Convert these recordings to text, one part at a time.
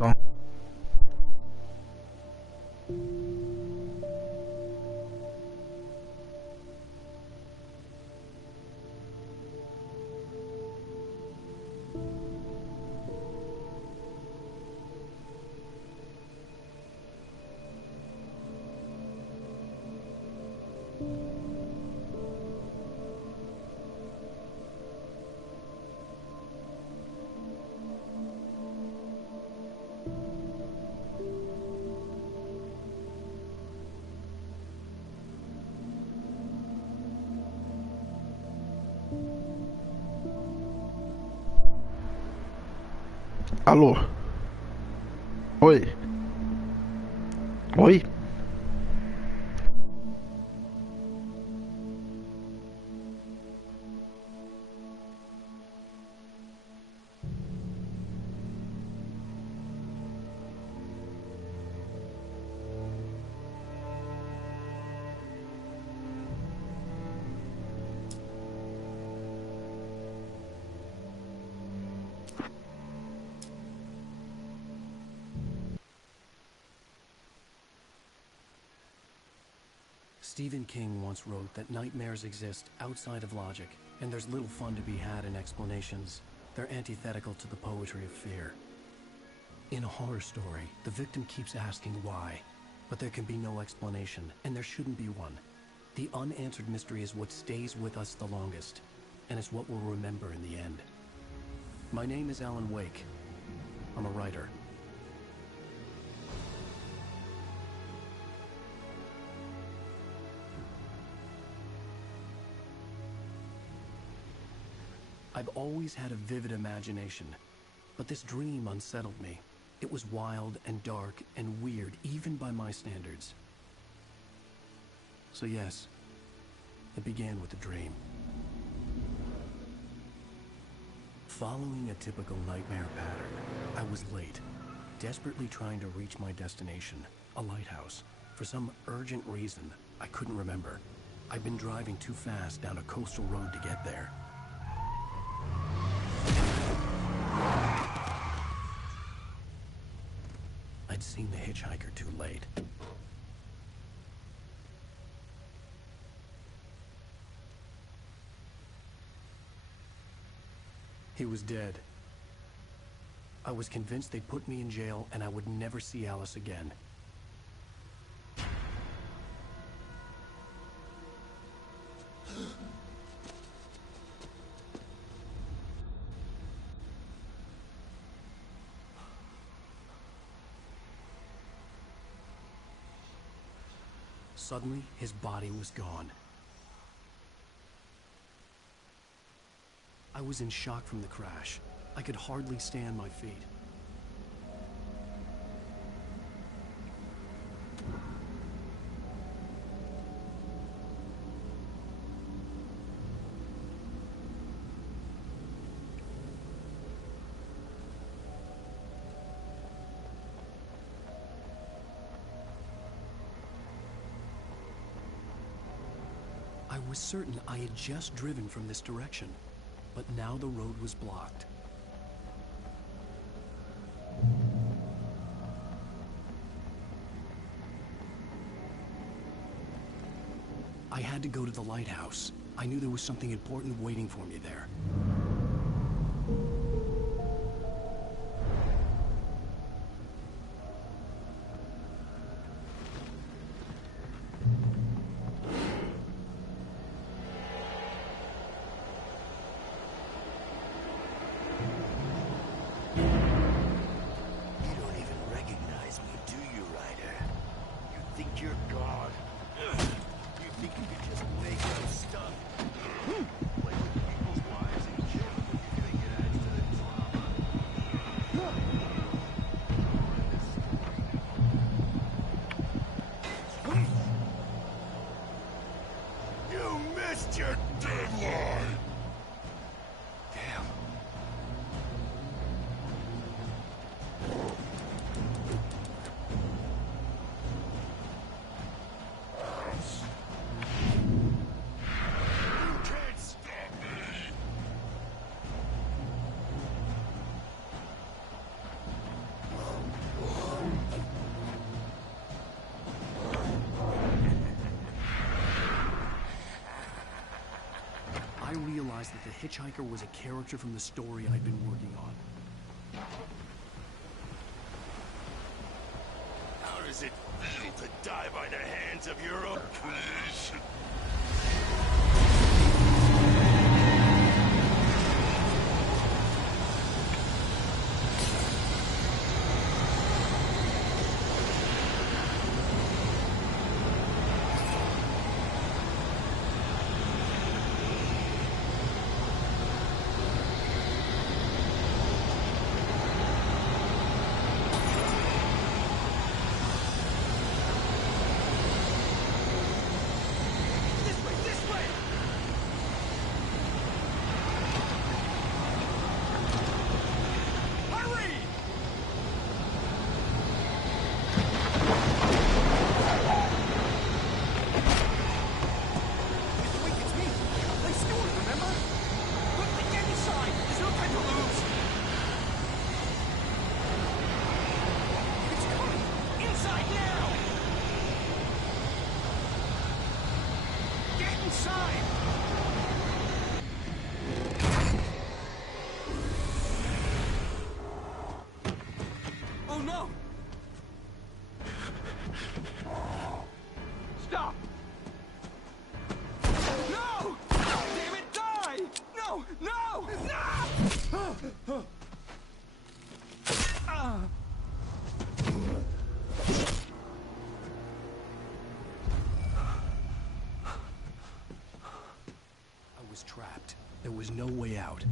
So. Alô? Oi? Oi? Stephen King once wrote that nightmares exist outside of logic, and there's little fun to be had in explanations. They're antithetical to the poetry of fear. In a horror story, the victim keeps asking why, but there can be no explanation, and there shouldn't be one. The unanswered mystery is what stays with us the longest, and it's what we'll remember in the end. My name is Alan Wake. I'm a writer. I've always had a vivid imagination, but this dream unsettled me. It was wild and dark and weird, even by my standards. So yes, it began with a dream. Following a typical nightmare pattern, I was late, desperately trying to reach my destination, a lighthouse. For some urgent reason, I couldn't remember. I'd been driving too fast down a coastal road to get there. I'd seen the hitchhiker too late. He was dead. I was convinced they'd put me in jail and I would never see Alice again. Suddenly, his body was gone. I was in shock from the crash. I could hardly stay on my feet. I was certain I had just driven from this direction, but now the road was blocked. I had to go to the lighthouse. I knew there was something important waiting for me there. I realized that the hitchhiker was a character from the story I'd been working on. How does it feel to die by the hands of your own creation? Oh no! Stop! No! Damn it, die! No! No! No! I was trapped. There was no way out.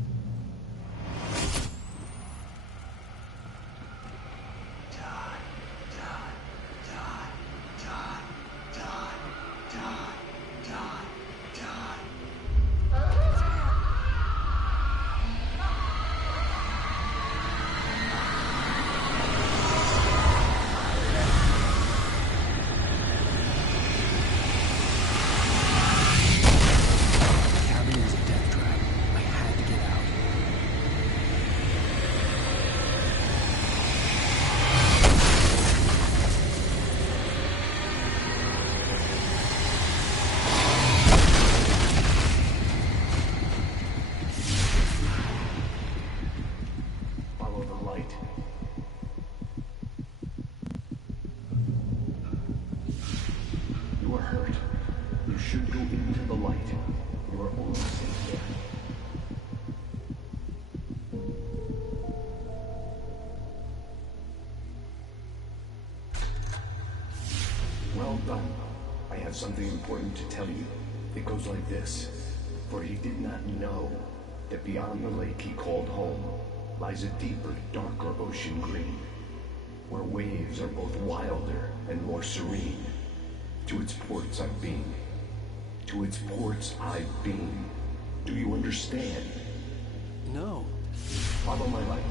Well done. I have something important to tell you. It goes like this. For he did not know that beyond the lake he called home lies a deeper, darker ocean green, where waves are both wilder and more serene. To its ports I've been. To its ports I've been. Do you understand? No. Follow my light.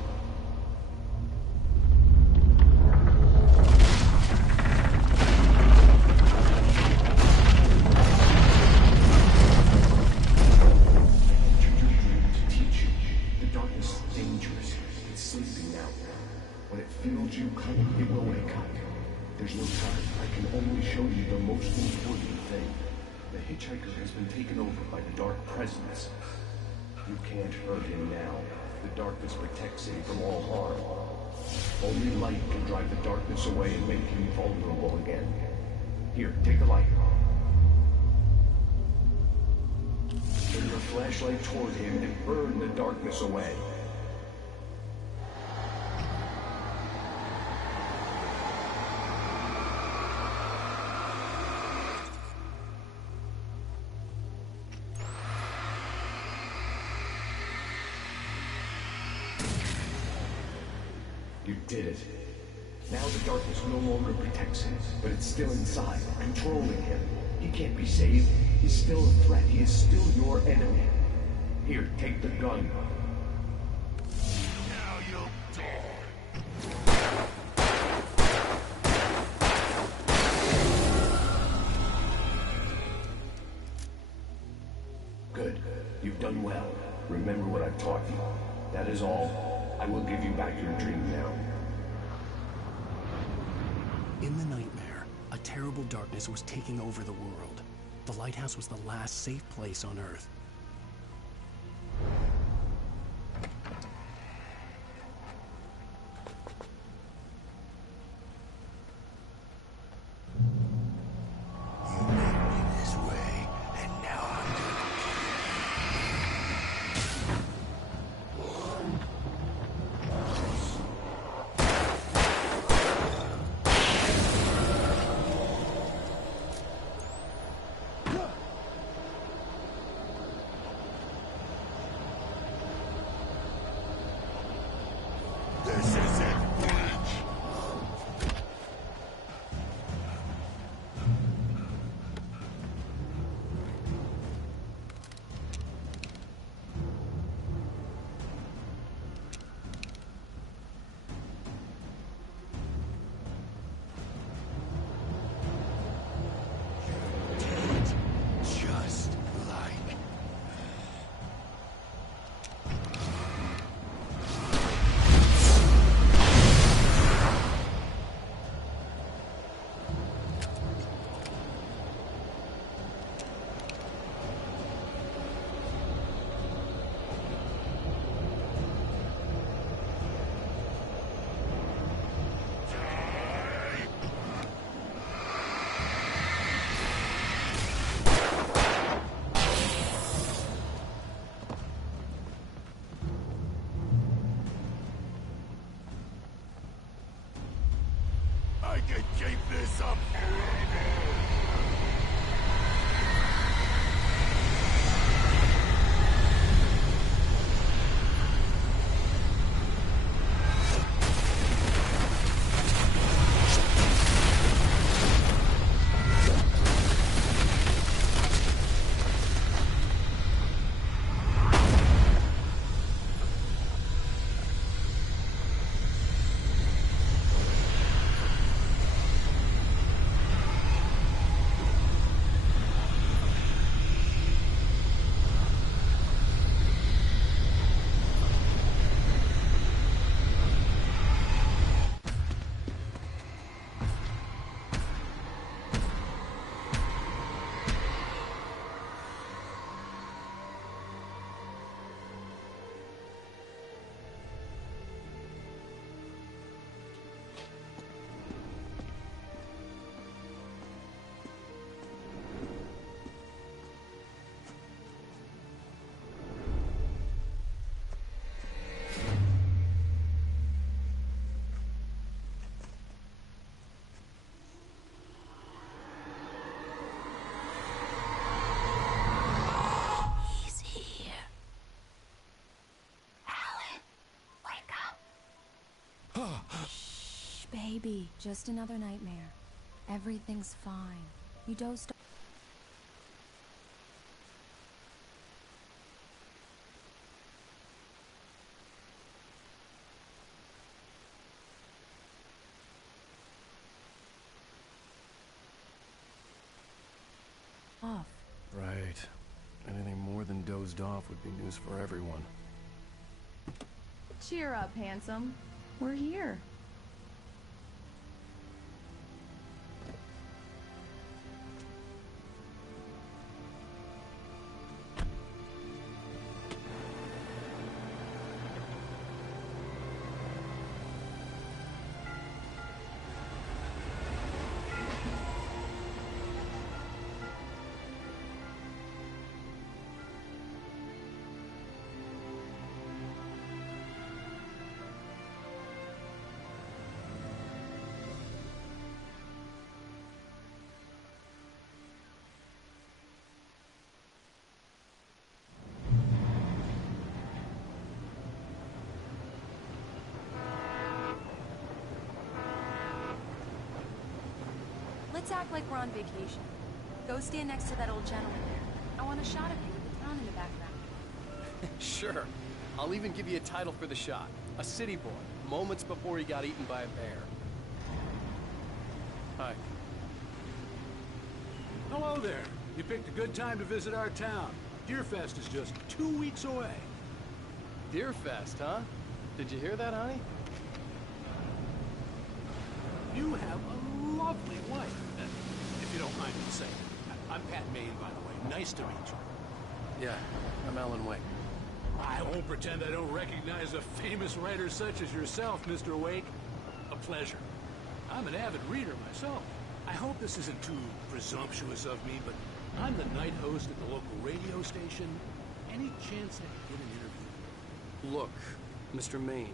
You come, it will wake up. There's no time. I can only show you the most important thing. The hitchhiker has been taken over by the dark presence. You can't hurt him now. The darkness protects him from all harm. Only light can drive the darkness away and make him vulnerable again. Here, take the light. Turn your flashlight toward him and burn the darkness away. You did it. Now the darkness no longer protects him, but it's still inside, controlling him. He can't be saved. He's still a threat. He is still your enemy. Here, take the gun. Now you'll die. Good. You've done well. Remember what I've taught you. That is all. I will give you back your dream now. In the nightmare, a terrible darkness was taking over the world. The lighthouse was the last safe place on Earth. can keep this up forever! Shh, baby. Just another nightmare. Everything's fine. You dozed off. Right. Anything more than dozed off would be news for everyone. Cheer up, handsome. We're here. Let's act like we're on vacation. Go stand next to that old gentleman there. I want a shot of you with the town in the background. Sure. I'll even give you a title for the shot. A city boy, moments before he got eaten by a bear. Hi. Hello there. You picked a good time to visit our town. Deerfest is just 2 weeks away. Deerfest, huh? Did you hear that, honey? You have a lovely wife, if you don't mind me saying. I'm Pat Maine, by the way. Nice to meet you. Yeah, I'm Alan Wake. I won't pretend I don't recognize a famous writer such as yourself, Mr. Wake. A pleasure. I'm an avid reader myself. I hope this isn't too presumptuous of me, but I'm the night host at the local radio station. Any chance I could get an interview? Look, Mr. Maine,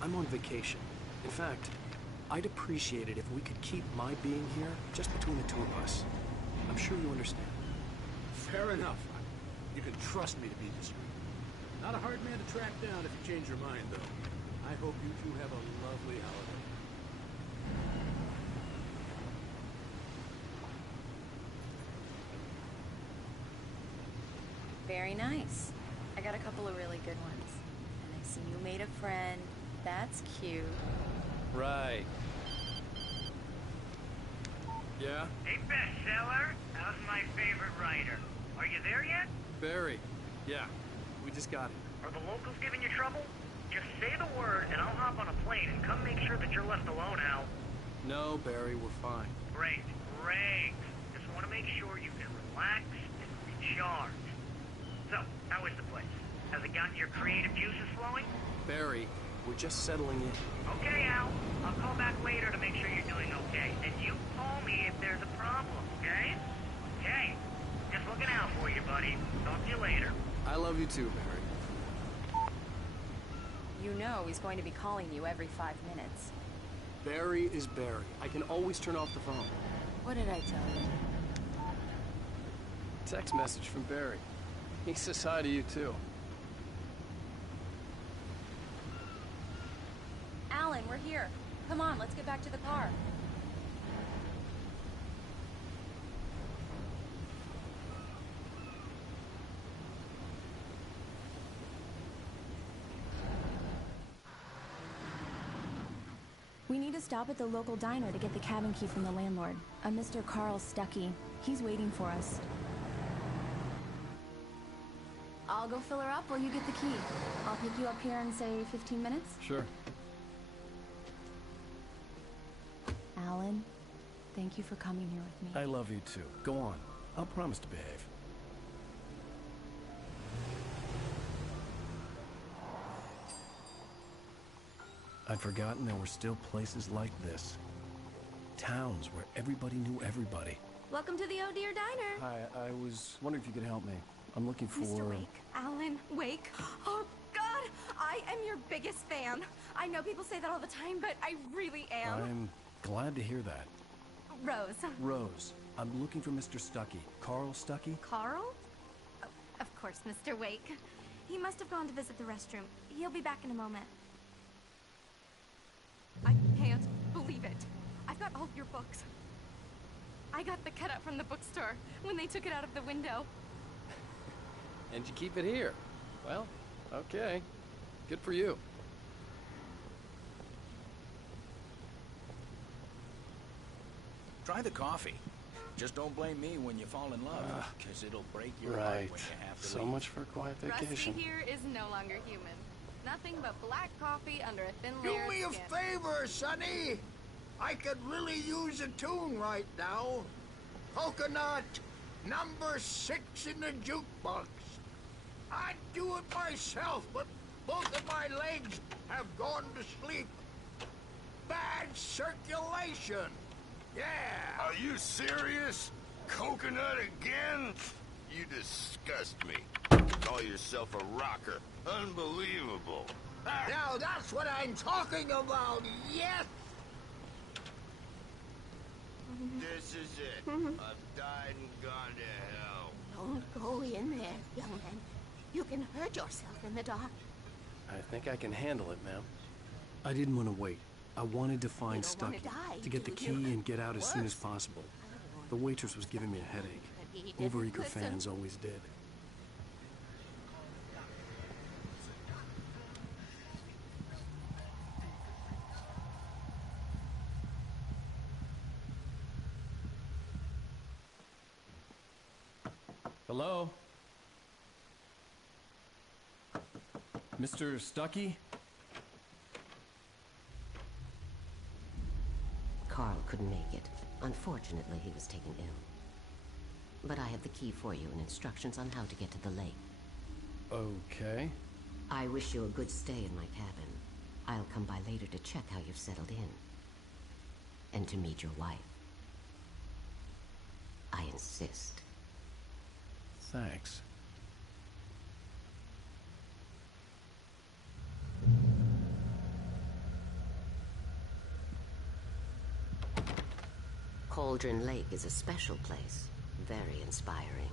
I'm on vacation. In fact, I'd appreciate it if we could keep my being here just between the two of us. I'm sure you understand. Fair enough. You can trust me to be discreet. Not a hard man to track down if you change your mind, though. I hope you two have a lovely holiday. Very nice. I got a couple of really good ones. And I see you made a friend. That's cute. Right. Yeah? Hey, bestseller. How's my favorite writer? Are you there yet? Barry. Yeah. We just got here. Are the locals giving you trouble? Just say the word, and I'll hop on a plane and come make sure that you're left alone, Al. No, Barry, we're fine. Great, great. Just want to make sure you can relax and recharge. So, how is the place? Has it gotten your creative juices flowing? Barry, we're just settling in. Okay, Al. I'll call back later to make sure you're doing okay. And you call me if there's a problem, okay? Okay. Just looking out for you, buddy. Talk to you later. I love you too, Barry. You know he's going to be calling you every 5 minutes. Barry is Barry. I can always turn off the phone. What did I tell you? Text message from Barry. He says hi to you, too. Alan, we're here. Come on, let's get back to the car. We need to stop at the local diner to get the cabin key from the landlord, a Mr. Carl Stuckey. He's waiting for us. I'll go fill her up while you get the key. I'll pick you up here in, say, 15 minutes? Sure. Alan, thank you for coming here with me. I love you, too. Go on. I'll promise to behave. I'd forgotten there were still places like this. Towns where everybody knew everybody. Welcome to the Oh Dear Diner. Hi, I was wondering if you could help me. I'm looking for... Mr. Wake, Alan Wake. Oh, God, I am your biggest fan. I know people say that all the time, but I really am. I'm glad to hear that. Rose. Rose, I'm looking for Mr. Stuckey. Carl Stuckey? Carl? Oh, of course, Mr. Wake. He must have gone to visit the restroom. He'll be back in a moment. I can't believe it. I've got all of your books. I got the cutout from the bookstore when they took it out of the window. And you keep it here. Well, okay. Good for you. Try the coffee. Just don't blame me when you fall in love, because it'll break your heart Right. when you have to So leave. much for a quiet vacation. Rusty here is no longer human. Nothing but black coffee under a thin Do layer me a of skin. favor, Sonny. I could really use a tune right now. Coconut, number 6 in the jukebox. I'd do it myself, but both of my legs have gone to sleep. Bad circulation. Yeah. Are you serious? Coconut again? You disgust me. Call yourself a rocker. Unbelievable. Now that's what I'm talking about, yes? This is it. I've died and gone to hell. Don't go in there, young man. You can hurt yourself in the dark. I think I can handle it, ma'am. I didn't want to wait. I wanted to find You don't wanna Stuckey, die, to get the do key you? and get out as soon as possible. The waitress was giving me a headache. He didn't Overeager listen. fans always did. Hello? Mr. Stuckey? Carl couldn't make it. Unfortunately, he was taken ill. But I have the key for you and instructions on how to get to the lake. Okay. I wish you a good stay in my cabin. I'll come by later to check how you've settled in. And to meet your wife. I insist. Thanks. Cauldron Lake is a special place. Very inspiring.